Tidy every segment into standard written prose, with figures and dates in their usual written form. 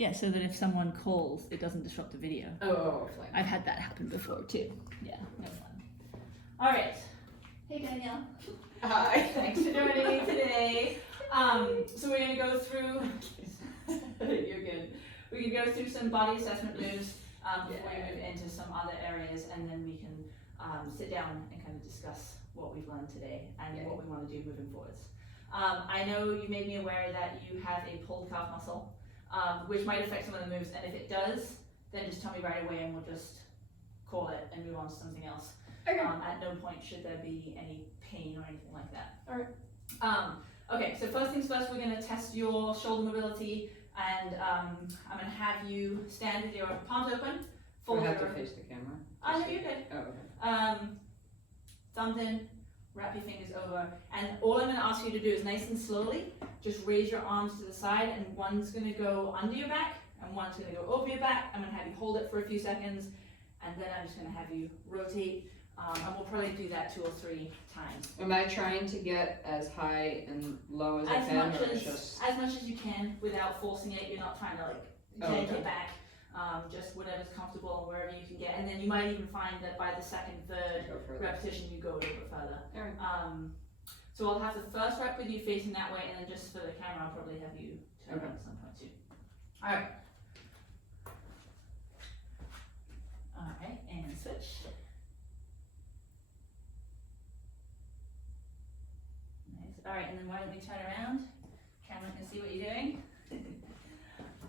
Yeah, so that if someone calls, it doesn't disrupt the video. Oh, fine. I've had that happen before too. Yeah, no fun. All right. Hey Danielle. Hi. Thanks for joining me today. So we're going to go through. You're good. We're going to go through some body assessment moves before we move into some other areas, and then we can sit down and kind of discuss what we've learned today and what we want to do moving forwards. I know you made me aware that you have a pulled calf muscle, which might affect some of the moves, and if it does, then just tell me right away and we'll just call it and move on to something else. Okay. At no point should there be any pain or anything like that. Alright. Okay, so first things first, we're going to test your shoulder mobility, and I'm going to have you stand with your palms open. Do I have to face the camera? No, you're good. Oh, okay. Thumbs in, wrap your fingers over, and all I'm going to ask you to do is nice and slowly, just raise your arms to the side, and one's going to go under your back, and one's going to go over your back. I'm going to have you hold it for a few seconds, and then I'm just going to have you rotate, and we'll probably do that 2 or 3 times. Am I trying to get as high and low as I can, or it's just... As much as you can without forcing it. You're not trying to like yank it back. Just whatever's comfortable and wherever you can get. And then you might even find that by the second, third repetition, you go a little bit further. Alright. So I'll have the first rep with you facing that way, and then just for the camera, I'll probably have you turn around at some point too. Alright. Alright, and switch. Nice. Alright, and then why don't we turn around? Camera can see what you're doing.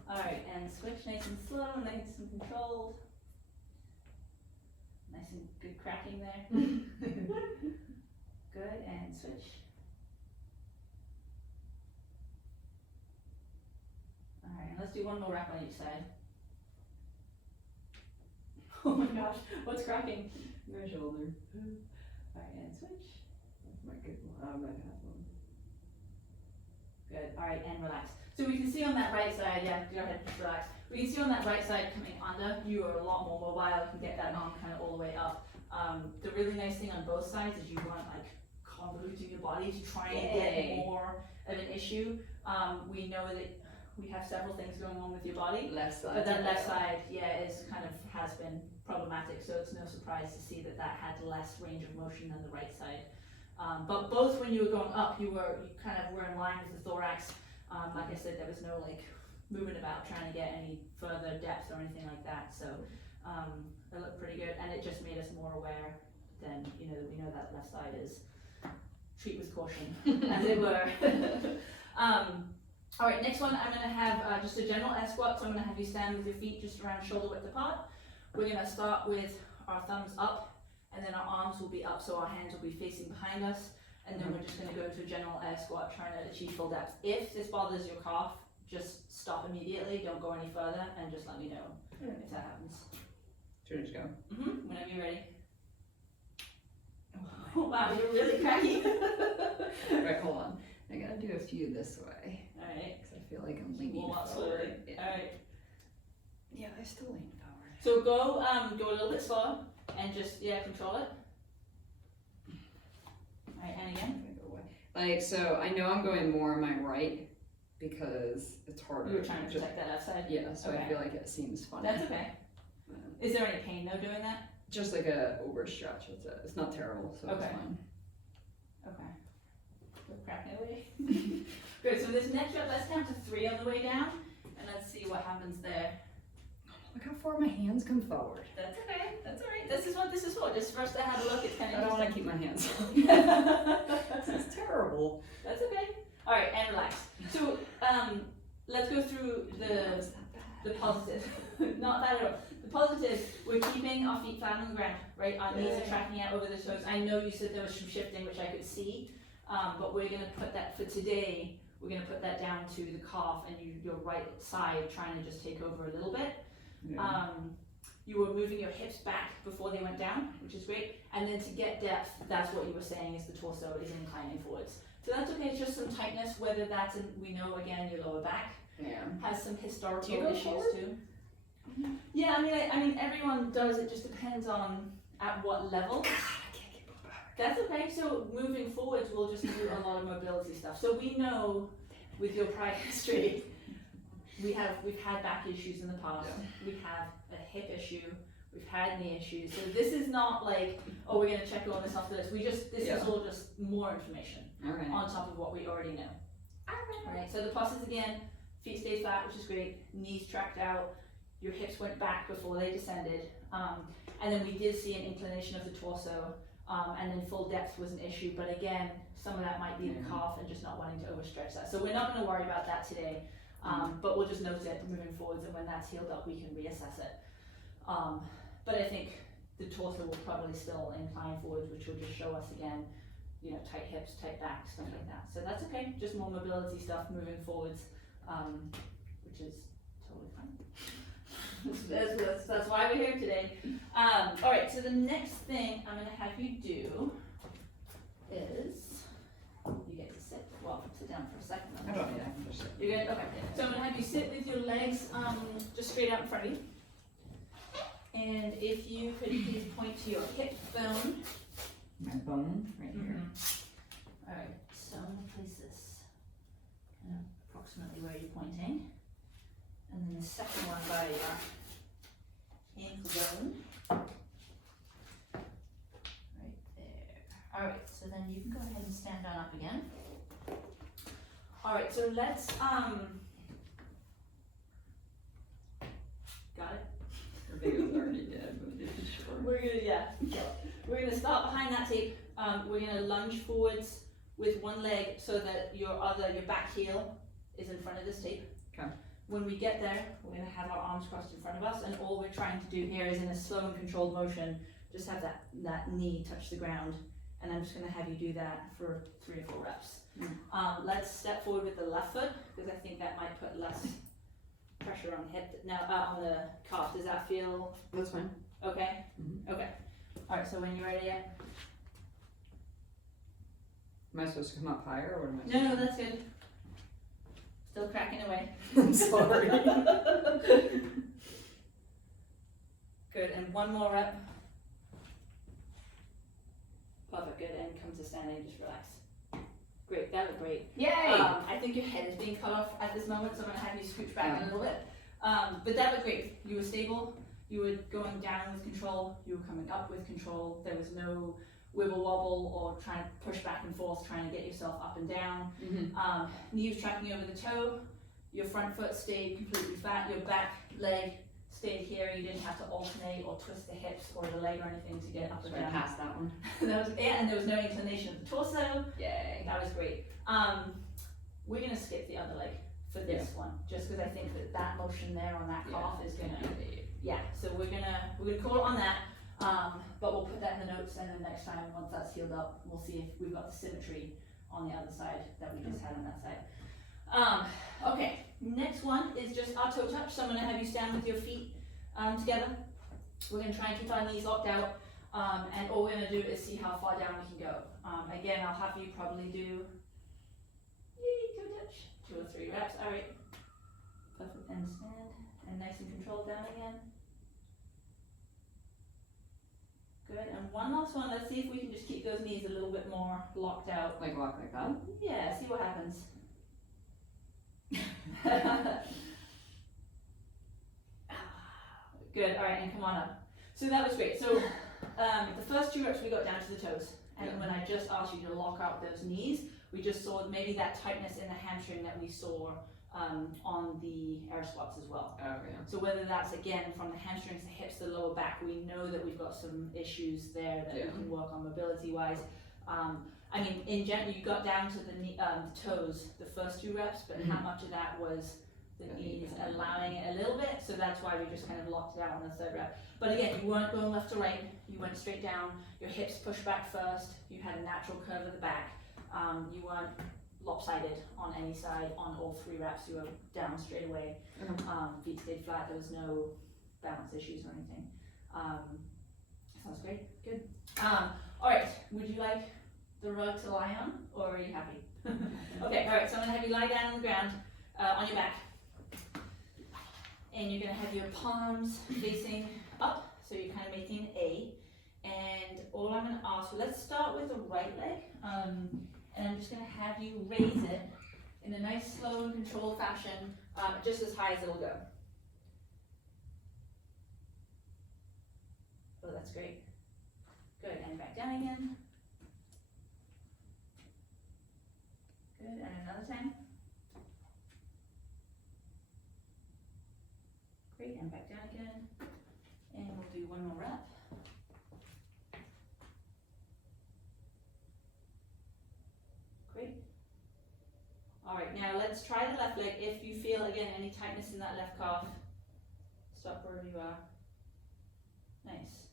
Alright, and switch nice and slow, nice and controlled. Nice and good cracking there. Good, and switch. Alright, let's do one more rep on each side. Oh my gosh, what's cracking? My shoulder. Alright, and switch. My good one. My bad one. Good, alright, and relax. So we can see on that right side, yeah, go ahead, just relax. We can see on that right side coming under, you are a lot more mobile, you can get that arm kind of all the way up. The really nice thing on both sides is you weren't like convoluting your body to try and get more of an issue. We know that we have several things going on with your body. Left side. But that left side, yeah, has been problematic, so it's no surprise to see that had less range of motion than the right side. But both when you were going up, you kind of were in line with the thorax. Like I said, there was no like movement about trying to get any further depth or anything like that. So it looked pretty good, and it just made us more aware than that we know that left side is treat with caution, as it were. All right, next one I'm going to have just a general air squat. So I'm going to have you stand with your feet just around shoulder width apart. We're going to start with our thumbs up, and then our arms will be up, so our hands will be facing behind us. And then we're just going to go into a general air squat, trying to achieve full depth. If this bothers your calf, just stop immediately. Don't go any further, and just let me know if that happens. Should I just go? Whenever you're ready. Oh wow, you're really cracky. Right, hold on. I gotta do a few this way. Alright. Because I feel like I'm leaning Roll out forward. slowly. Yeah. Alright. Yeah, I still lean forward. So go a little bit slower, and just control it. Alright, and again. I'm gonna go away. Like, so I know I'm going more on my right because it's harder. You were trying to protect that outside. Yeah, so Okay. I feel like it seems funny. That's okay. Is there any pain though doing that? Just like a overstretch. It's not terrible, so Okay. it's fine. Okay. We're cracking away. Good, so this next rep, let's count to 3 on the way down, and let's see what happens there. Look how far my hands come forward. That's okay, that's alright. This is what this is for, just for us to have a look. It's kind I of don't want to keep my hands This is terrible. That's okay. Alright, and relax. So, let's go through the positive. Not that at all. The positive, we're keeping our feet flat on the ground, right? Our knees are tracking out over the toes. I know you said there was some shifting, which I could see, but we're going to put that, for today, we're going to put that down to the calf and your right side trying to just take over a little bit. Yeah. You were moving your hips back before they went down, which is great. And then to get depth, that's what you were saying is the torso is inclining forwards. So that's okay, it's just some tightness, whether that's we know again your lower back has some historical issues too. Yeah, I mean everyone does, it just depends on at what level. I can't keep going back. That's okay, so moving forwards we'll just do a lot of mobility stuff. So we know with your prior history, we've had back issues in the past, we have a hip issue, we've had knee issues, so this is not like, oh, we're gonna check all this off the list, this is all just more information Alright. on top of what we already know. Alright, so the pluses again, feet stayed flat, which is great, knees tracked out, your hips went back before they descended, and then we did see an inclination of the torso, and then full depth was an issue, but again, some of that might be the calf and just not wanting to overstretch that. So we're not going to worry about that today, but we'll just note it moving forwards, and when that's healed up, we can reassess it. But I think the torso will probably still incline forwards, which will just show us again, you know, tight hips, tight back, stuff like that. So that's okay, just more mobility stuff moving forwards, which is totally fine. That's why we're here today. All right, so the next thing I'm going to have you do is, you get to sit. Well, sit down for a second. I don't need that. Just sit. You're good? Okay. So I'm going to have you sit with your legs just straight out in front of you. And if you could please point to your hip bone. My bone right here. All right, so I'm going to place this kind of approximately where you're pointing. And then the second one by your ankle bone. Right there. All right, so then you can go ahead and stand on up again. All right, so let's, got it? I think it was already dead, but sure. We're gonna, we're gonna start behind that tape. We're gonna lunge forwards with one leg so that your back heel is in front of this tape. Okay. When we get there, we're gonna have our arms crossed in front of us, and all we're trying to do here is in a slow and controlled motion, just have that knee touch the ground, and I'm just gonna have you do that for 3 or 4 reps. Let's step forward with the left foot, because I think that might put less pressure on the hip, now on the calf. Does that feel That's fine. okay? Mm-hmm. Okay. All right, so when you're ready, Am I supposed to come up higher, or am I No, that's good. Still cracking away. I'm sorry. Good, and one more rep. Perfect, good, and come to standing, just relax. Great, that looked great. Yay! I think your head is being cut off at this moment, so I'm gonna have you scooch back a little bit. But that looked great. You were stable, you were going down with control, you were coming up with control, there was no wibble wobble or trying to push back and forth, trying to get yourself up and down. Knee was tracking over the toe, your front foot stayed completely flat, your back leg stayed here, you didn't have to alternate or twist the hips or the leg or anything to get up and Sorry, I down. passed that one. That was it, and there was no inclination of the torso. Yay. That was great. We're gonna skip the other leg for this one, just because I think that motion there on that calf is gonna, so we're gonna call it on that. But we'll put that in the notes, and then next time, once that's healed up, we'll see if we've got the symmetry on the other side that we just had on that side. Okay, next one is just our toe touch. So I'm gonna have you stand with your feet together. We're gonna try and keep our knees locked out, and all we're gonna do is see how far down we can go. Again, I'll have you probably do toe touch, 2 or 3 reps. All right, perfect, and stand, and nice and controlled down again. Good, and one last one. Let's see if we can just keep those knees a little bit more locked out. Like walk like that? Yeah, see what happens. Good, all right, and come on up. So that was great. So the first 2 reps we got down to the toes, and when I just asked you to lock out those knees, we just saw maybe that tightness in the hamstring that we saw on the air squats as well. Oh, yeah. So whether that's again from the hamstrings, the hips, the lower back, we know that we've got some issues there that we can work on mobility wise. I mean, in general, you got down to the knee, toes the first 2 reps, but how much of that was the knees allowing it a little bit? So that's why we just kind of locked it out on the 3rd rep. But again, you weren't going left to right, you went straight down, your hips pushed back first, you had a natural curve of the back, you weren't lopsided on any side on all 3 reps, you were down straight away, feet stayed flat, there was no balance issues or anything. Sounds great, good. Alright, would you like the rug to lie on, or are you happy? Okay, alright, so I'm gonna have you lie down on the ground, on your back. And you're gonna have your palms facing up, so you're kind of making an A. And all I'm gonna ask you, let's start with the right leg. And I'm just gonna have you raise it in a nice, slow and controlled fashion just as high as it'll go. Oh, that's great. Good, and back down again. Good, and another time. Great, and back down again. And we'll do one more rep. Great. All right, now let's try the left leg. If you feel, again, any tightness in that left calf, stop wherever you are. Nice.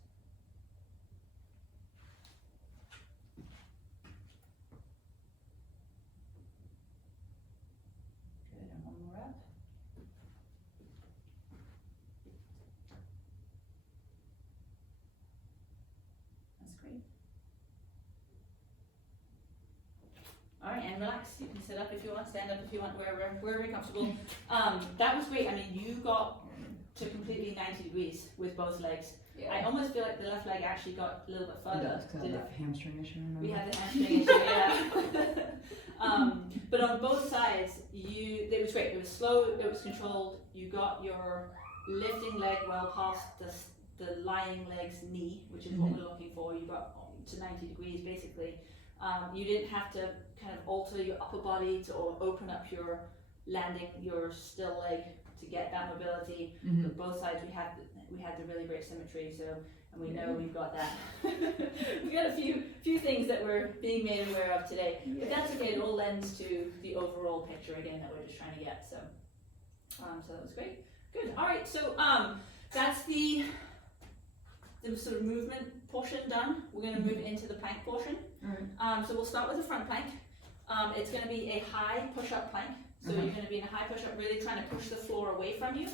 Good, and one more rep. That's great. All right, and relax. You can sit up if you want, stand up if you want, wherever you're comfortable. That was great. I mean, you got to completely 90 degrees with both legs. Yeah. I almost feel like the left leg actually got a little bit further. It does, because of that hamstring issue. Remember? We had the hamstring issue, yeah. But on both sides, it was great. It was slow, it was controlled. You got your lifting leg well past the lying leg's knee, which is what we're looking for. You got to 90 degrees basically. You didn't have to kind of alter your upper body or open up your landing, your still leg to get that mobility. But both sides we had the really great symmetry, so, and we know we've got that. We've got a few things that we're being made aware of today, but that's okay. It all lends to the overall picture again that we're just trying to get. So, so that was great. Good. All right. So that's the sort of movement portion done. We're going to move into the plank portion. So we'll start with the front plank. It's going to be a high push-up plank. So you're going to be in a high push-up, really trying to push the floor away from you.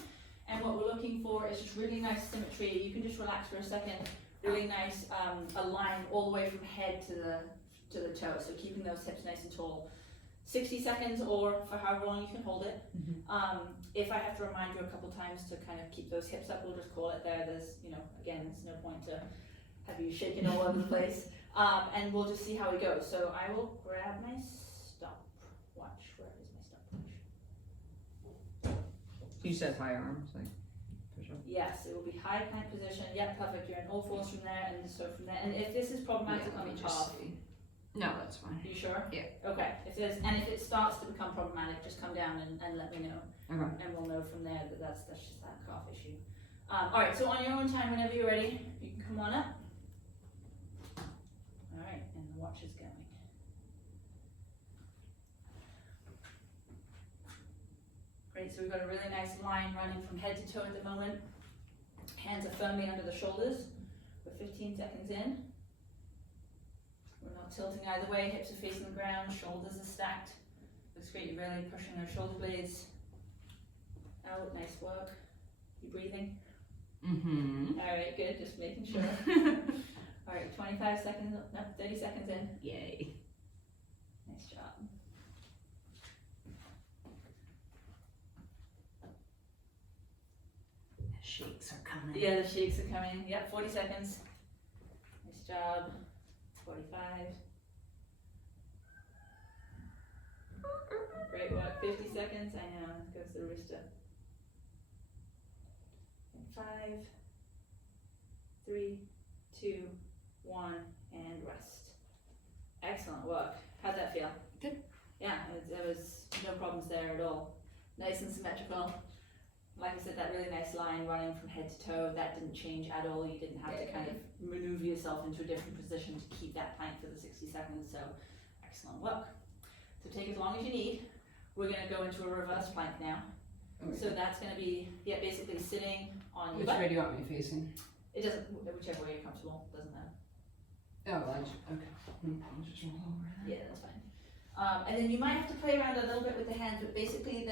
And what we're looking for is just really nice symmetry. You can just relax for a second. Really nice a line all the way from head to the toe. So keeping those hips nice and tall. 60 seconds or for however long you can hold it. If I have to remind you a couple times to kind of keep those hips up, we'll just call it there. There's, again, there's no point to have you shaking all over the place. And we'll just see how we go. So I will grab my stopwatch. Where is my stopwatch? You said high arms, like push up. Yes, it will be high plank position. Yep, perfect. You're in all fours from there, and so from there. And if this is problematic on the calf, no, that's fine. you sure? Yeah. Okay. If it starts to become problematic, just come down and let me know. Okay. And we'll know from there that that's just that calf issue. All right. So on your own time, whenever you're ready, you can come on up. All right, and the watch is going. Great, so we've got a really nice line running from head to toe at the moment. Hands are firmly under the shoulders. We're 15 seconds in. We're not tilting either way, hips are facing the ground, shoulders are stacked. Looks great, you're really pushing those shoulder blades out, nice work. You breathing? All right, good, just making sure. All right, 25 seconds, no, 30 seconds in. Yay. Nice job. Shakes are coming. Yeah, the shakes are coming. Yep, 40 seconds. Nice job. 45. Great work. 50 seconds. I know, goes the wrister. 5, 3, 2, 1, and rest. Excellent work. How'd that feel? Good. Yeah, there was no problems there at all. Nice and symmetrical. Like I said, that really nice line running from head to toe, that didn't change at all. You didn't have to kind of maneuver yourself into a different position to keep that plank for the 60 seconds, so excellent work. So take as long as you need. We're going to go into a reverse plank now. Okay. So that's going to be, basically sitting on your Which butt. way do you want me facing? It doesn't, whichever way you're comfortable, doesn't matter. Oh, okay. I'll just roll over that. Yeah, that's fine. And then you might have to play around a little bit with the hands, but basically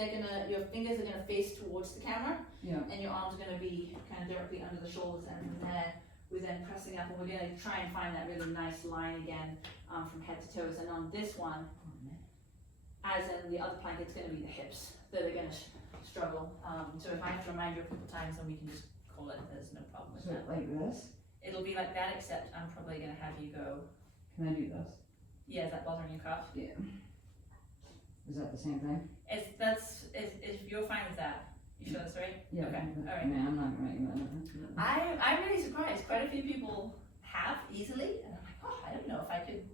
your fingers are gonna face towards the camera, and your arms are gonna be kind of directly under the shoulders, and from there, we're then pressing up, and we're gonna try and find that really nice line again, from head to toes. And on this one, as in the other plank, it's gonna be the hips that are gonna struggle. So if I have to remind you a couple times, then we can just call it, there's no problem with that. Like this? It'll be like that, except I'm probably gonna have you go, Can I do this? yeah, is that bothering your calf? Yeah. Is that the same thing? If you're fine with that, you sure that's right? Yeah. Okay, all right. I mean, I'm not gonna even. I'm really surprised. Quite a few people have easily, and I'm like, oh, I don't know if I could.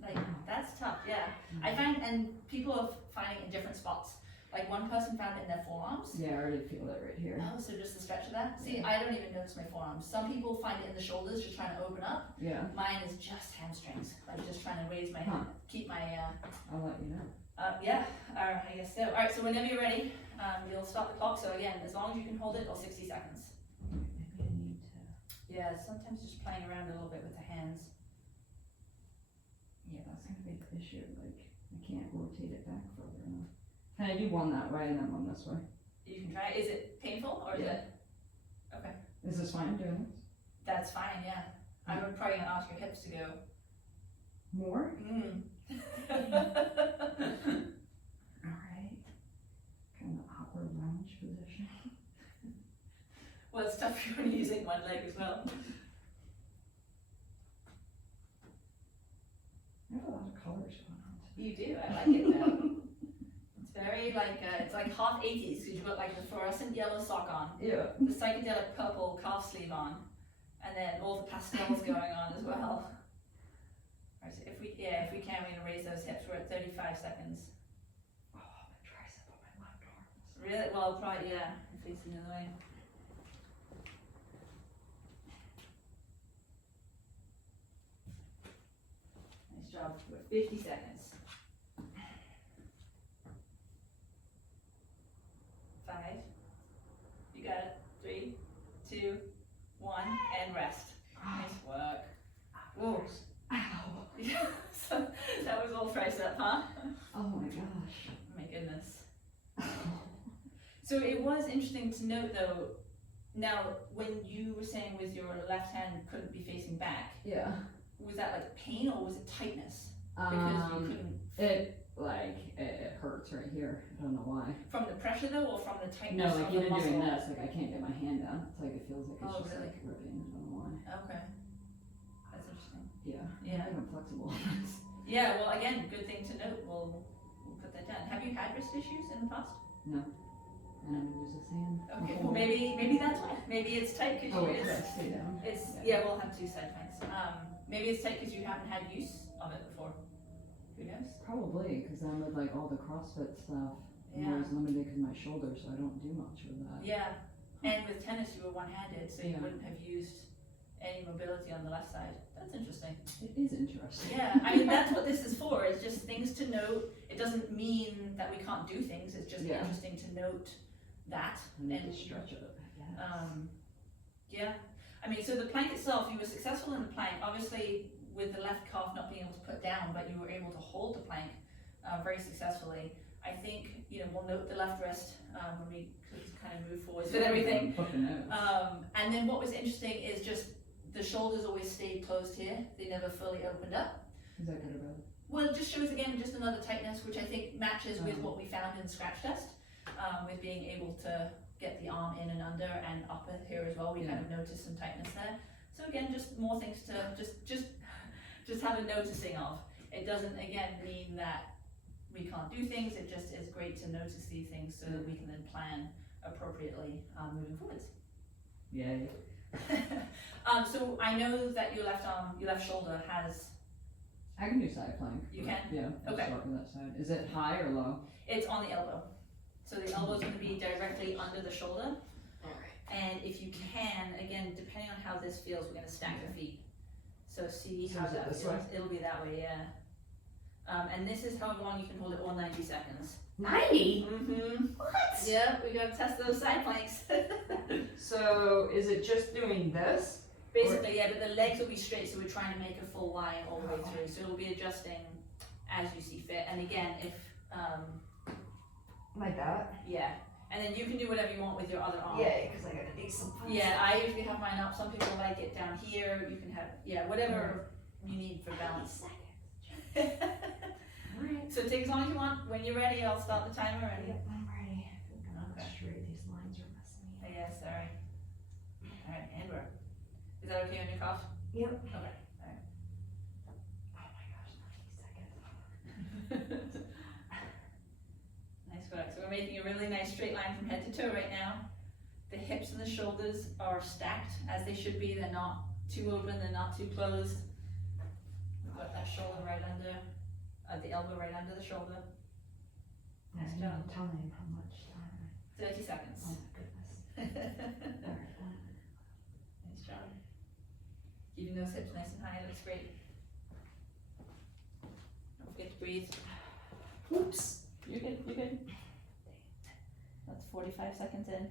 Like, that's tough. Yeah, I find, and people are finding it in different spots. Like one person found it in their forearms. Yeah, I already feel it right here. Oh, so just the stretch of that? See, Yeah. I don't even notice my forearms. Some people find it in the shoulders, just trying to open up. Yeah. Mine is just hamstrings, like just trying to raise my, keep my, I'll let you know. yeah, I guess so. Alright, so whenever you're ready, you'll stop the clock. So again, as long as you can hold it, or 60 seconds. Maybe I need to. Yeah, sometimes just playing around a little bit with the hands. Yeah, that's gonna be the issue. Like, I can't rotate it back further enough. Can I do one that way and then one this way? You can try. Is it painful or is Yeah. it? Okay, Is this fine doing this? that's fine. Yeah, I would probably gonna ask your hips to go. More? Mm. Alright. Kind of awkward lounge position. Well, it's tough if you're only using one leg as well. I have a lot of colors going on today. You do. I like it though. It's very like it's like half 80s because you've got like the fluorescent yellow sock on, Yeah. the psychedelic purple calf sleeve on, and then all the pastels going on as well. Alright, so if we can, we're gonna raise those hips. We're at 35 seconds. Oh, my tricep on my left arm. Really? Well, probably yeah. Facing the other way. Nice job. We're at 50 seconds. 5. You got it. 3, 2, 1, and rest. Nice work. Whoa. Ow. Yeah, so that was all tricep, huh? Oh my gosh. My goodness. So it was interesting to note though, now when you were saying with your left hand couldn't be facing back, Yeah. was that like pain or was it tightness? Because you couldn't, It hurts right here. I don't know why. from the pressure though or from the No, tightness like of the even muscle? doing this, like I can't get my hand down. It's like it feels like it's Oh, just really? like ripping. I don't know why. Okay, that's interesting. Yeah. Yeah. I think I'm flexible. Yeah, well again, good thing to note, we'll put that down. Have you had wrist issues in the past? No. And I'm gonna use this hand. Okay, well maybe that's why. Maybe it's tight because Oh wait, it's, stay down. yeah, we'll have 2 side planks. Maybe it's tight because you haven't had use of it before. Who knows? Probably, because then with like all the CrossFit stuff, I'm Yeah. always limited because my shoulder, so I don't do much with that. Yeah, and with tennis you were one-handed, so you Yeah. wouldn't have used any mobility on the left side. That's interesting. It is interesting. Yeah, I mean that's what this is for. It's just things to note. It doesn't mean that we can't do things. It's just Yeah. interesting to note that. I need And to stretch it. Yes. Yeah, I mean, so the plank itself, you were successful in the plank, obviously with the left calf not being able to put down, but you were able to hold the plank very successfully. I think, we'll note the left wrist when we kind of move forwards with everything. Fucking notes. And then what was interesting is just the shoulders always stayed closed here. They never fully opened up. Is that good or bad? Well, it just shows again just another tightness, which I think matches with what we found in the scratch test, with being able to get the arm in and under and up here as well. We kind of noticed some tightness there. So again, just more things to just have a noticing of. It doesn't again mean that we can't do things. It just is great to notice these things so that we can then plan appropriately moving forwards. Yeah. So I know that your left arm, your left shoulder has. I can do side plank. You but can? Yeah. I'll Okay. start with that side. Is it high or low? It's on the elbow. So the elbow is going to be directly under the shoulder. Alright. And if you can, again, depending on how this feels, we're going to stack the feet. So see So how is it that this feels. way? It'll be that way, yeah. And this is how long you can hold it, or 90 seconds. 90? Mm-hmm. What? Yeah, we got to test those side planks. So is it just doing this? Basically, yeah, but the legs will be straight, so we're trying to make a full line all the way through. So it'll be adjusting as you see fit. And again, if, Like that? yeah. And then you can do whatever you want with your other arm. Yeah, because I gotta do some fun Yeah, I usually have mine up. Some people like it down here. You can have, yeah, whatever you need for balance. Alright. So take as long as you want. When you're ready, I'll start the timer and. Yep, I'm ready. Okay. Straight, these lines are messing me up. Yeah, sorry. Alright, and we're. Is that okay on your cough? Yep. Okay. Alright. Oh my gosh, 90 seconds. toe right now. The hips and the shoulders are stacked as they should be. They're not too open, they're not too closed. We've got that shoulder right under, the elbow right under the shoulder. Yeah, Nice I job. need time. How much time? 30 seconds. Oh my goodness. Alright. Nice job. Keeping those hips nice and high, looks great. Don't forget to breathe. Oops. You're good, you're good. That's 45 seconds in.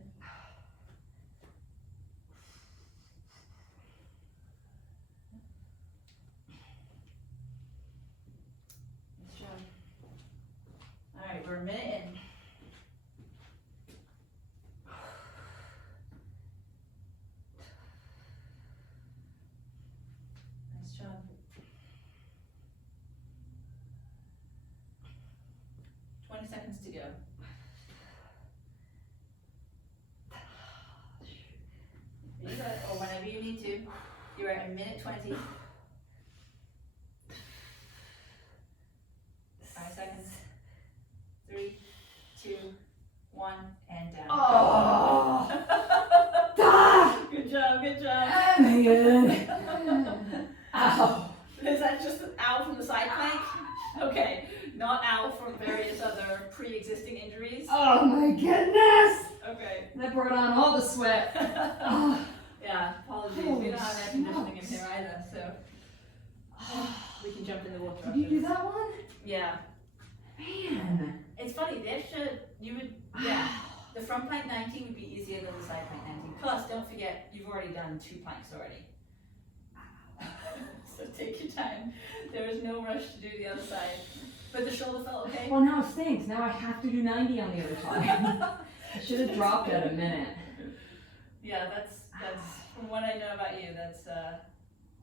Nice job. Alright, we're a minute in. Nice job. Seconds to go. You got it, or whenever you need to. You're at a minute 20. 5 seconds. 3, 2, 1, and down. Oh! Ah! Good job, good job. Oh my god. Ow. Is that just an ow from the side plank? Okay, not ow from various other pre-existing injuries. Oh my goodness. Okay. That brought on all the sweat. Oh. Yeah, apologies. Holy We don't have air conditioning in smokes. here either, so we can jump in the water. Did you do that one? Yeah. Man. It's funny, you would, yeah. The front plank 90 would be easier than the side plank 90. Plus, don't forget, you've already done 2 planks already. So take your time. There is no rush to do the other side. But the shoulder felt okay? Well, now it stinks. Now I have to do 90 on the other side. I should have dropped at a minute. Yeah, that's from what I know about you, that's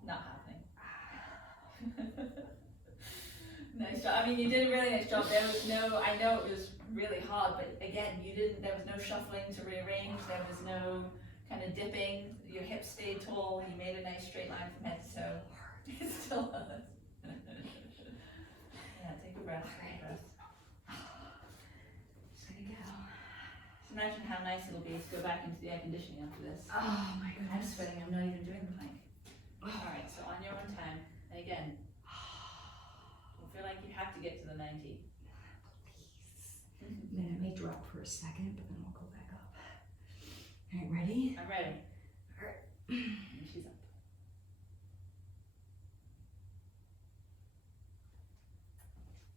not happening. Nice job. I mean, you did a really nice job. There was no, I know it was really hard, but again, there was no shuffling to rearrange. There was no kind of dipping. Your hips stayed tall. You made a nice straight line from head to toe. It still hurts. Yeah, take a breath. Take a breath. Just gonna go. Just imagine how nice it'll be to go back into the air conditioning after this. Oh my I'm goodness. sweating. I'm not even doing the plank. All right, so on your own time, and again, don't feel like you have to get to the 90. Then it may drop for a second, but then we'll go back up. Alright, ready? I'm ready. Alright. And she's up.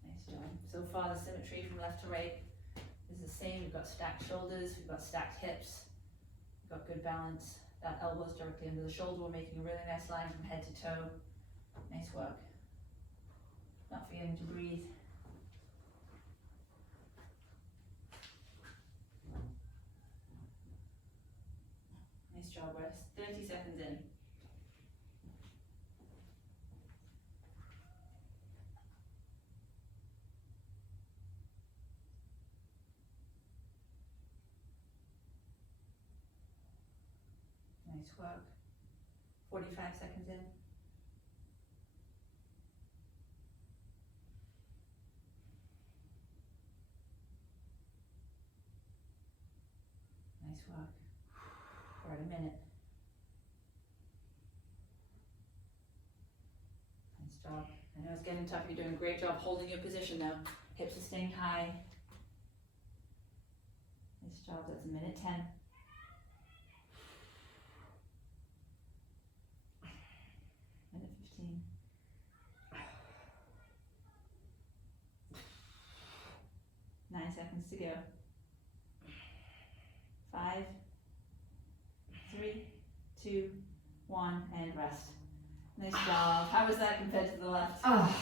Nice job. So far, the symmetry from left to right is the same. We've got stacked shoulders, we've got stacked hips, we've got good balance. That elbow's directly under the shoulder. We're making a really nice line from head to toe. Nice work. Not forgetting to breathe. Nice job, Wes. 30 seconds in. Nice work. 45 seconds in. Nice work. We're at a minute. Nice job. I know it's getting tough. You're doing a great job holding your position now. Hips are staying high. Nice job. That's a minute 10. Minute 15. Nine seconds to go. 5, 3, 2, 1, and rest. Nice job. How was that compared to the left? Oh,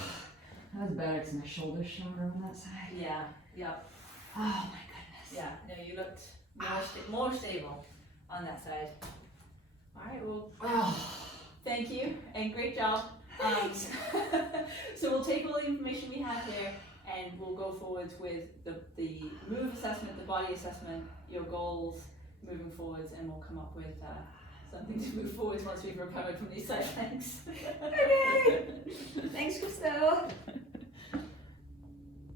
that was better because my shoulders stronger on that side. Yeah, yep. Oh my goodness. Yeah, no, you looked more stable on that side. Alright, well, thank you, and great job. So we'll take all the information we have here, and we'll go forwards with the move assessment, the body assessment, your goals moving forwards, and we'll come up with something to move forwards once we've recovered from these side planks. Okay. Thanks, Christelle.